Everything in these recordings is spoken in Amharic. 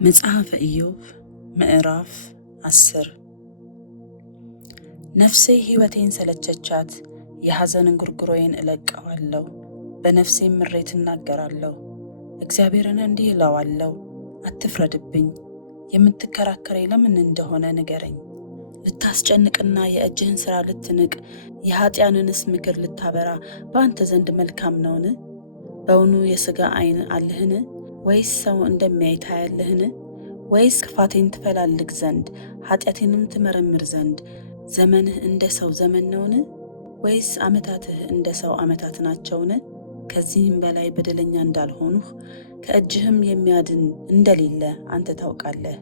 መጽሐፈ ኢዮብ ምዕራፍ 10 ነፍሴ ሕይወቴን ሰለቸቻት፣ የሐዘን እንጉርጉሮዬን እለቀዋለሁ። በነፍሴም ምሬት እናገራለሁ። እግዚአብሔርን እንዲህ እለዋለሁ፣ አትፍረድብኝ። የምትከራከረኝ ለምን እንደሆነ ንገረኝ። ልታስጨንቅና የእጅህን ሥራ ልትንቅ የኀጢአንንስ ምክር ልታበራ በአንተ ዘንድ መልካም ነውን? በውኑ የሥጋ ዐይን አለህን? ወይስ ሰው እንደሚያይ ታያለህን? ወይስ ክፋቴን ትፈላልግ ዘንድ ኃጢአቴንም ትመረምር ዘንድ ዘመንህ እንደ ሰው ዘመን ነውን? ወይስ ዓመታትህ እንደ ሰው ዓመታት ናቸውን? ከዚህም በላይ በደለኛ እንዳልሆንሁ ከእጅህም የሚያድን እንደሌለ አንተ ታውቃለህ።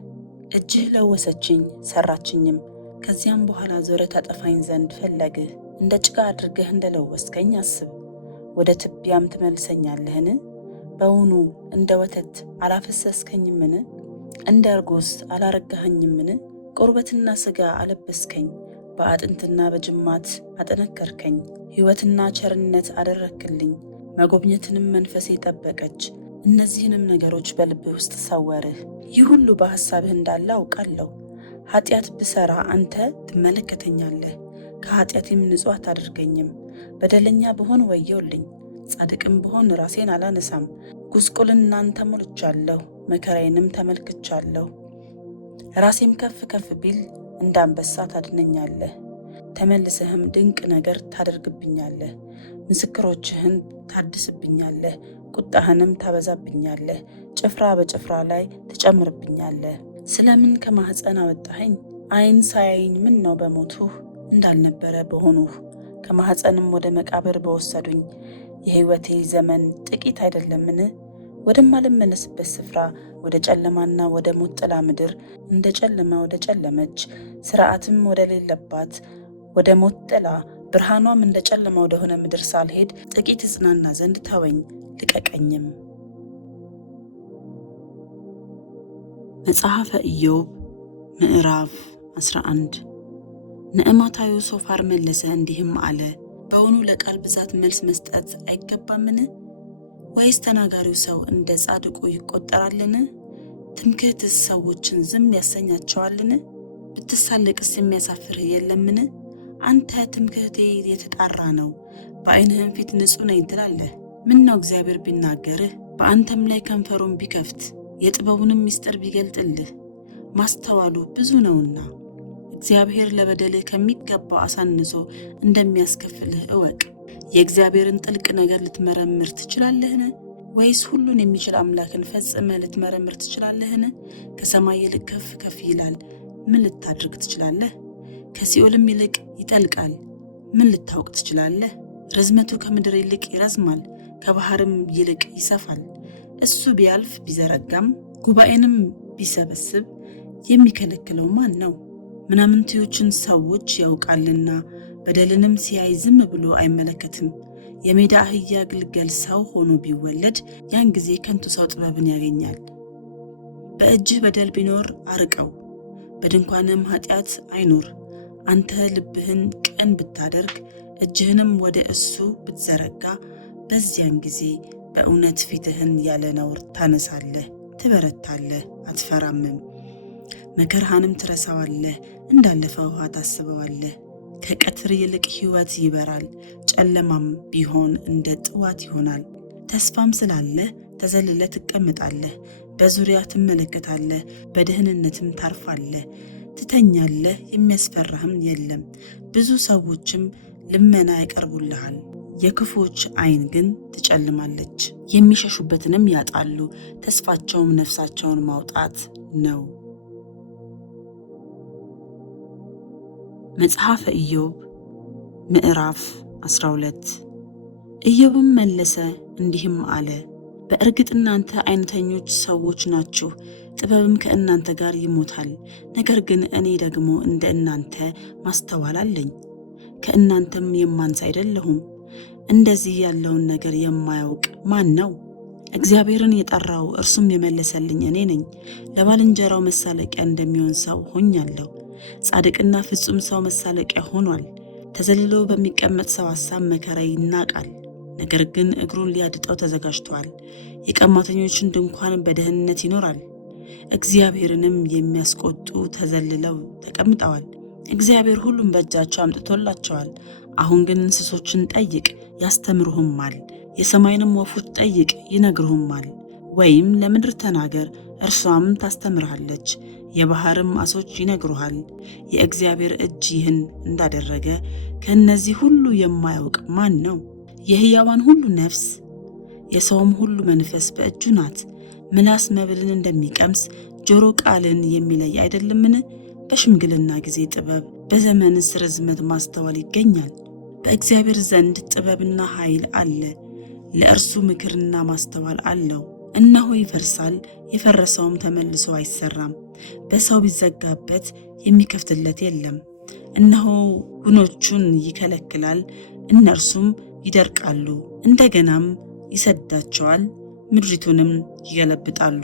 እጅህ ለወሰችኝ ሠራችኝም። ከዚያም በኋላ ዞረህ ታጠፋኝ ዘንድ ፈለግህ። እንደ ጭቃ አድርገህ እንደለወስከኝ አስብ። ወደ ትቢያም ትመልሰኛለህን? በውኑ እንደ ወተት አላፈሰስከኝምን? እንደ እርጎስ አላረጋኸኝምን? ቁርበትና ሥጋ አለበስከኝ፣ በአጥንትና በጅማት አጠነከርከኝ። ሕይወትና ቸርነት አደረግክልኝ፣ መጎብኘትንም መንፈሴ ጠበቀች። እነዚህንም ነገሮች በልብህ ውስጥ ሰወርህ። ይህ ሁሉ በሐሳብህ እንዳለ አውቃለሁ። ኃጢአት ብሠራ አንተ ትመለከተኛለህ፣ ከኃጢአቴም ንጹሕ አታደርገኝም። በደለኛ ብሆን ወዮልኝ፣ ጻድቅም ብሆን ራሴን አላነሳም። ጉስቁልናን ተሞልቻለሁ፣ መከራዬንም ተመልክቻለሁ። ራሴም ከፍ ከፍ ቢል እንደ አንበሳ ታድነኛለህ። ተመልሰህም ድንቅ ነገር ታደርግብኛለህ። ምስክሮችህን ታድስብኛለህ፣ ቁጣህንም ታበዛብኛለህ። ጭፍራ በጭፍራ ላይ ትጨምርብኛለህ። ስለምን ከማኅፀን አወጣኸኝ? ዓይን ሳያይኝ ምን ነው በሞትሁ? እንዳልነበረ በሆንሁ ከማኅፀንም ወደ መቃብር በወሰዱኝ። የሕይወቴ ዘመን ጥቂት አይደለምን? ወደማልመለስበት ስፍራ ወደ ጨለማና ወደ ሞት ጥላ ምድር፣ እንደ ጨለማ ወደ ጨለመች ሥርዓትም ወደ ሌለባት ወደ ሞት ጥላ ብርሃኗም እንደ ጨለማ ወደሆነ ምድር ሳልሄድ ጥቂት እጽናና ዘንድ ተወኝ፣ ልቀቀኝም። መጽሐፈ ኢዮብ ምዕራፍ 11 ንዕማታዩ ሶፋር መለሰ እንዲህም አለ፣ በውኑ ለቃል ብዛት መልስ መስጠት አይገባምን? ወይስ ተናጋሪው ሰው እንደ ጻድቁ ይቆጠራልን? ትምክህትስ ሰዎችን ዝም ያሰኛቸዋልን? ብትሳለቅስ የሚያሳፍርህ የለምን? አንተ ትምክህቴ የተጣራ ነው፣ በዓይንህም ፊት ንጹሕ ነኝ ትላለህ። ምን ነው እግዚአብሔር ቢናገርህ፣ በአንተም ላይ ከንፈሩን ቢከፍት፣ የጥበቡንም ምስጢር ቢገልጥልህ፣ ማስተዋሉ ብዙ ነውና እግዚአብሔር ለበደልህ ከሚገባው አሳንሶ እንደሚያስከፍልህ እወቅ። የእግዚአብሔርን ጥልቅ ነገር ልትመረምር ትችላለህን? ወይስ ሁሉን የሚችል አምላክን ፈጽመህ ልትመረምር ትችላለህን? ከሰማይ ይልቅ ከፍ ከፍ ይላል፣ ምን ልታድርግ ትችላለህ? ከሲኦልም ይልቅ ይጠልቃል፣ ምን ልታውቅ ትችላለህ? ርዝመቱ ከምድር ይልቅ ይረዝማል፣ ከባህርም ይልቅ ይሰፋል። እሱ ቢያልፍ ቢዘረጋም ጉባኤንም ቢሰበስብ የሚከለክለው ማን ነው? ምናምንቴዎችን ሰዎች ያውቃልና በደልንም ሲያይ ዝም ብሎ አይመለከትም። የሜዳ አህያ ግልገል ሰው ሆኖ ቢወለድ ያን ጊዜ ከንቱ ሰው ጥበብን ያገኛል። በእጅህ በደል ቢኖር አርቀው፣ በድንኳንም ኃጢአት አይኖር። አንተ ልብህን ቅን ብታደርግ እጅህንም ወደ እሱ ብትዘረጋ በዚያን ጊዜ በእውነት ፊትህን ያለ ነውር ታነሳለህ፣ ትበረታለህ፣ አትፈራምም። መከራህንም ትረሳዋለህ፣ እንዳለፈ ውሃ ታስበዋለህ። ከቀትር ይልቅ ሕይወት ይበራል፣ ጨለማም ቢሆን እንደ ጥዋት ይሆናል። ተስፋም ስላለህ ተዘልለህ ትቀመጣለህ፣ በዙሪያ ትመለከታለህ፣ በደህንነትም ታርፋለህ። ትተኛለህ፣ የሚያስፈራህም የለም። ብዙ ሰዎችም ልመና ያቀርቡልሃል፣ የክፉዎች ዓይን ግን ትጨልማለች። የሚሸሹበትንም ያጣሉ፣ ተስፋቸውም ነፍሳቸውን ማውጣት ነው። መጽሐፈ ኢዮብ ምዕራፍ 12 ኢዮብም መለሰ እንዲህም አለ፣ በእርግጥ እናንተ ዓይነተኞች ሰዎች ናችሁ፣ ጥበብም ከእናንተ ጋር ይሞታል። ነገር ግን እኔ ደግሞ እንደ እናንተ ማስተዋል አለኝ፣ ከእናንተም የማንስ አይደለሁም። እንደዚህ ያለውን ነገር የማያውቅ ማን ነው? እግዚአብሔርን የጠራው እርሱም የመለሰልኝ እኔ ነኝ። ለባልንጀራው መሳለቂያ እንደሚሆን ሰው ሆኛለሁ። ጻድቅና ፍጹም ሰው መሳለቂያ ሆኗል። ተዘልሎ በሚቀመጥ ሰው ሐሳብ መከራ ይናቃል፣ ነገር ግን እግሩን ሊያድጠው ተዘጋጅቷል። የቀማተኞችን ድንኳን በደህንነት ይኖራል፣ እግዚአብሔርንም የሚያስቆጡ ተዘልለው ተቀምጠዋል። እግዚአብሔር ሁሉም በእጃቸው አምጥቶላቸዋል። አሁን ግን እንስሶችን ጠይቅ ያስተምሩህማል፣ የሰማይንም ወፎች ጠይቅ ይነግሩህማል። ወይም ለምድር ተናገር እርሷም ታስተምርሃለች፣ የባህርም ዓሦች ይነግሩሃል። የእግዚአብሔር እጅ ይህን እንዳደረገ ከእነዚህ ሁሉ የማያውቅ ማን ነው? የሕያዋን ሁሉ ነፍስ የሰውም ሁሉ መንፈስ በእጁ ናት። ምላስ መብልን እንደሚቀምስ ጆሮ ቃልን የሚለይ አይደለምን? በሽምግልና ጊዜ ጥበብ፣ በዘመንስ ርዝመት ማስተዋል ይገኛል። በእግዚአብሔር ዘንድ ጥበብና ኃይል አለ፣ ለእርሱ ምክርና ማስተዋል አለው። እነሆ ይፈርሳል፣ የፈረሰውም ተመልሶ አይሰራም። በሰው ቢዘጋበት የሚከፍትለት የለም። እነሆ ጉኖቹን ይከለክላል፣ እነርሱም ይደርቃሉ። እንደገናም ይሰዳቸዋል፣ ምድሪቱንም ይገለብጣሉ።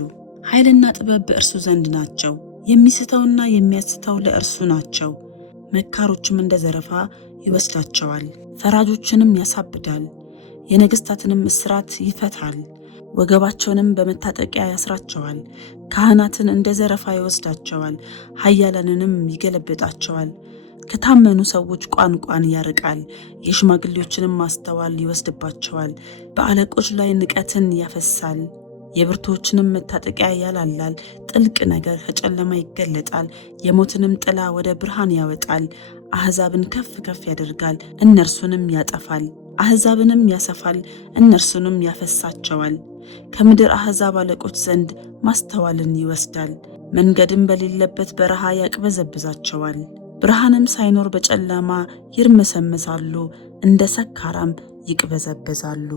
ኃይልና ጥበብ በእርሱ ዘንድ ናቸው፣ የሚስተውና የሚያስተው ለእርሱ ናቸው። መካሮችም እንደ ዘረፋ ይወስዳቸዋል፣ ፈራጆችንም ያሳብዳል፣ የነገሥታትንም እስራት ይፈታል፣ ወገባቸውንም በመታጠቂያ ያስራቸዋል። ካህናትን እንደ ዘረፋ ይወስዳቸዋል፣ ኃያላንንም ይገለብጣቸዋል። ከታመኑ ሰዎች ቋንቋን ያርቃል፣ የሽማግሌዎችንም ማስተዋል ይወስድባቸዋል። በአለቆች ላይ ንቀትን ያፈሳል፣ የብርቱዎችንም መታጠቂያ ያላላል። ጥልቅ ነገር ከጨለማ ይገለጣል፣ የሞትንም ጥላ ወደ ብርሃን ያወጣል። አሕዛብን ከፍ ከፍ ያደርጋል፣ እነርሱንም ያጠፋል። አሕዛብንም ያሰፋል፣ እነርሱንም ያፈሳቸዋል። ከምድር አሕዛብ አለቆች ዘንድ ማስተዋልን ይወስዳል፣ መንገድም በሌለበት በረሃ ያቅበዘብዛቸዋል። ብርሃንም ሳይኖር በጨለማ ይርመሰመሳሉ፣ እንደ ሰካራም ይቅበዘበዛሉ።